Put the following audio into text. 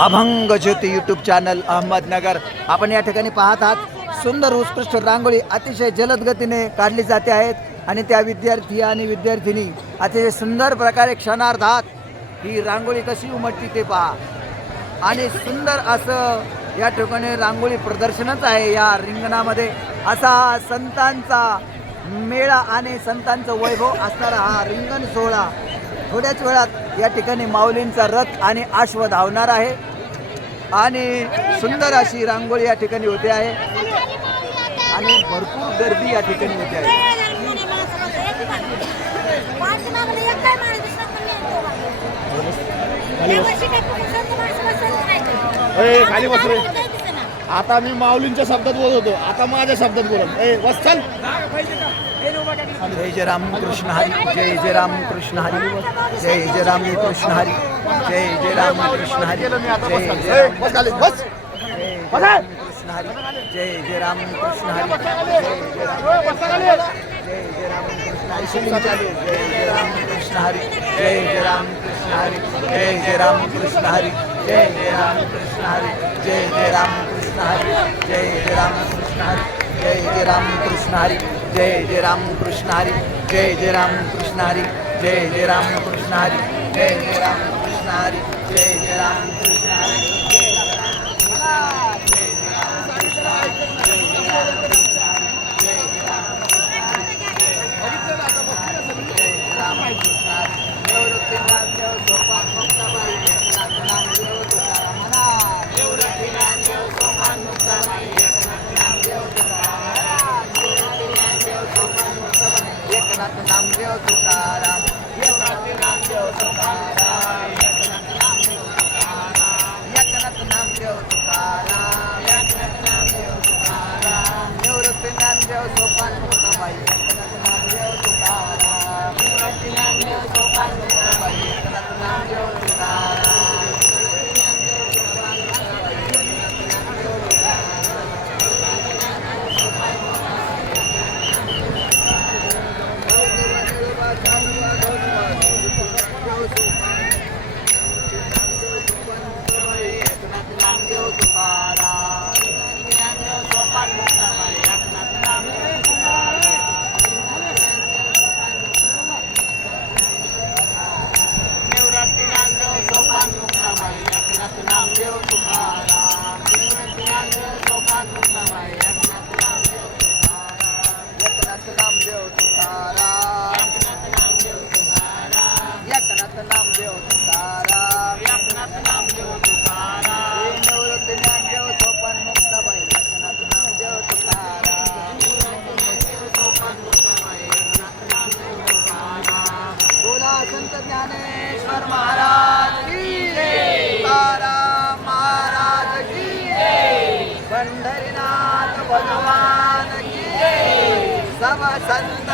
अभंग ज्योती YouTube channel Ahmednagar. आपण या ठिकाणी पाहत आहात सुंदर उत्कृष्ट रांगोळी अतिशय जलद गतीने काढली जाते आहेत आणि त्या विद्यार्थी आणि विद्यार्थिनी अतिशय सुंदर प्रकारे क्षणार्धात ही रांगोळी कशी उमटती ते पहा. आणि सुंदर असं या ठिकाणी रांगोळी प्रदर्शनच आहे. या रिंगणामध्ये असा संतांचा मेळा आणि संतांचं वैभव असणारा हा रिंगण सोहळा थोड्याच वेळात या ठिकाणी माऊलींचा रथ आणि अश्व धावणार आहे आणि सुंदर अशी रांगोळी या ठिकाणी होते आहे आणि भरपूर गर्दी या ठिकाणी होते आहे. खाली बस रे. आता मी माऊलींच्या शब्दात बोलत होतो, आता माझ्या शब्दात बोलत. बस चल. जय जय राम कृष्ण हरी, जय जय राम कृष्ण हरी, जय जय राम कृष्ण हरी, जय जय राम कृष्ण हरी, जय जय बस खाली बस. कृष्ण हरी, जय जय राम कृष्ण हरी, जय जय राम कृष्ण हरी. शिलिंग चालू. जय जय राम कृष्ण हरी, जय जय राम कृष्ण हरी, जय जय राम कृष्ण हरी, जय जय राम कृष्ण हरी, जय जय राम कृष्ण हरी, जय जय राम कृष्ण हरी, जय जय राम कृष्ण हरी, जय जय राम कृष्ण हरी, जय जय राम कृष्ण हरी, जय जय राम कृष्ण हरी, जय जय राम कृष्ण हरी, जय जय राम कृष्ण हरी. नामदेव तुकाराम, नामदेव तुकाराम, एकनाथ नामदेव तुकाराम, नामदेव तुकाराम, निवृत्ती नामदेव सोपान मुक्ताबाई, एकनाथ नामदेव तुकाराम, निवृत्ती नामदेव सोपान मुक्ताबाई, एकनाथ नामदेव तुकाराम. संत ज्ञानेश्वर महाराज की जय, तुकाराम महाराज की जय, पंढरीनाथ भगवान की जय, सब संत